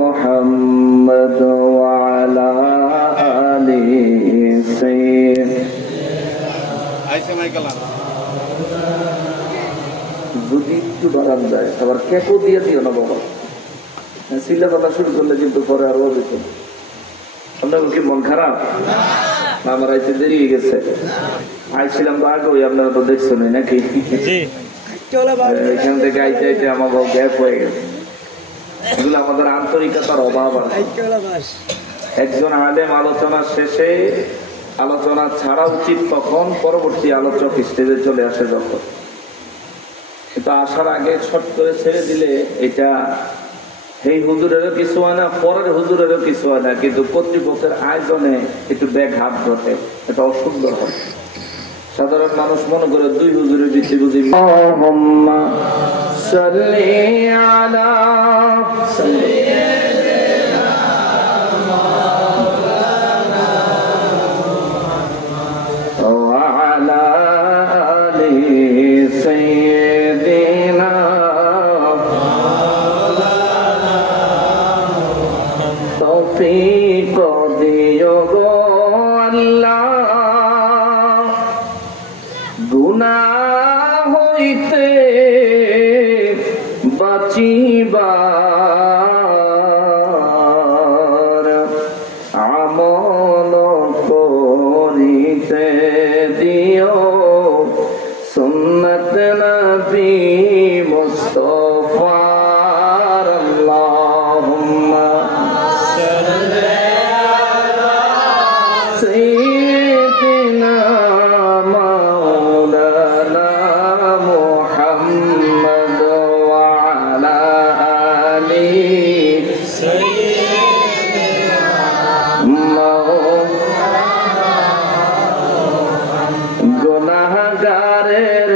محمد وعلى آله যদি একটু বাড়ান যায় আবার কেকও দিয়ে দিও না বাবা, সিলেবালা শুরু করলে কিন্তু পরে আরো যেত। আপনার কি মন খারাপ? আমার আইতে দেরি হয়ে গেছে, আইছিলাম তো আগে, আপনারা তো দেখছেন নাকি? এখান থেকে আইতে আইতে আমার গ্যাপ হয়ে গেছে। এগুলো আমাদের আন্তরিকতার অভাব আছে। একজন আলেম আলোচনার শেষে আলোচনা ছাড়া উচিত তখন, পরবর্তী আলোচক স্টেজে চলে আসে যখন। কিন্তু আসার আগে ছট করে ছেড়ে দিলে এটা এই হুজুরেরও কিছু হয় না, পরের হুজুরেরও কিছু হয় না, কিন্তু কর্তৃপক্ষের আয়োজনে একটু ব্যাঘাত ঘটে, এটা অসুন্দর হয়। সাধারণ মানুষ মনে করে দুই হুজুরের বিচি বুঝি। তৌফিক দিও গো আল্লাহ, গুনাহ হইতে বাঁচিবার আমল করিতে দিও, সুন্নাত নবী মুস্তাফার। আল্লাহুম্মা সাল্লি আলা সাইয়্যিদিনা মাওলানা মুহাম্মদ ওয়া আলা আলি সাইয়্যিদিনা গুনাহগারের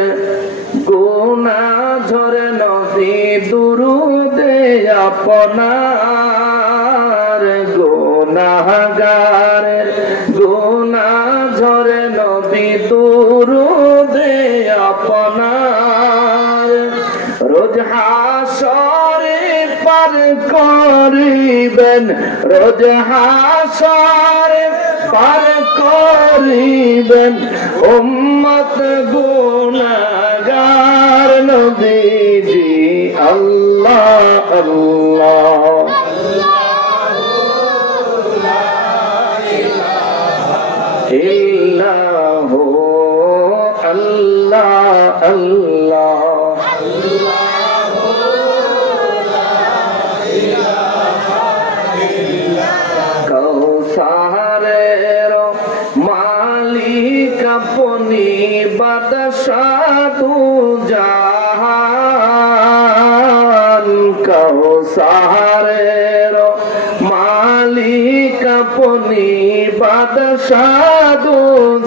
গুনাহ ঝরে নবী দুরুদে আপনার, গুনাহগারের গুনাহ ঝরে নবী দুরুদে আপনার, রোজ হাসরে পার করিবেন, রোজ হাসরে পার করিবেন উম্মত গুনাহগার নবীজি। আল্লাহ আল্লাহ ইল্লাহু আল্লাহ আল্লাহ কৌসারের মালিক আপনি, বাদশাহ দু জাহান, কৌসারের মালিক আপনি, বাদশাহ দু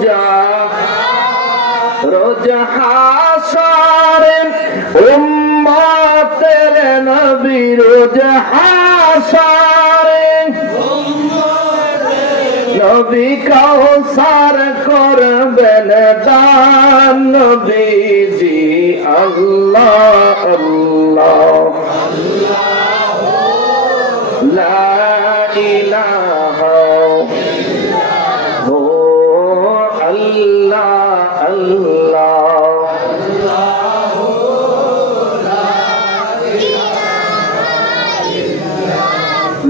জাহান, রোজ হাসরে উম্মতের নবী, রোজ হাসরে নবী কাউসার করবেন দান নবীজি। আল্লাহ আল্লাহ লা ইলাহা ইল্লাল্লাহ আল্লাহ আল্লাহ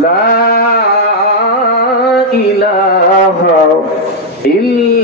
লা ইলাহা ইল্লাল্লাহ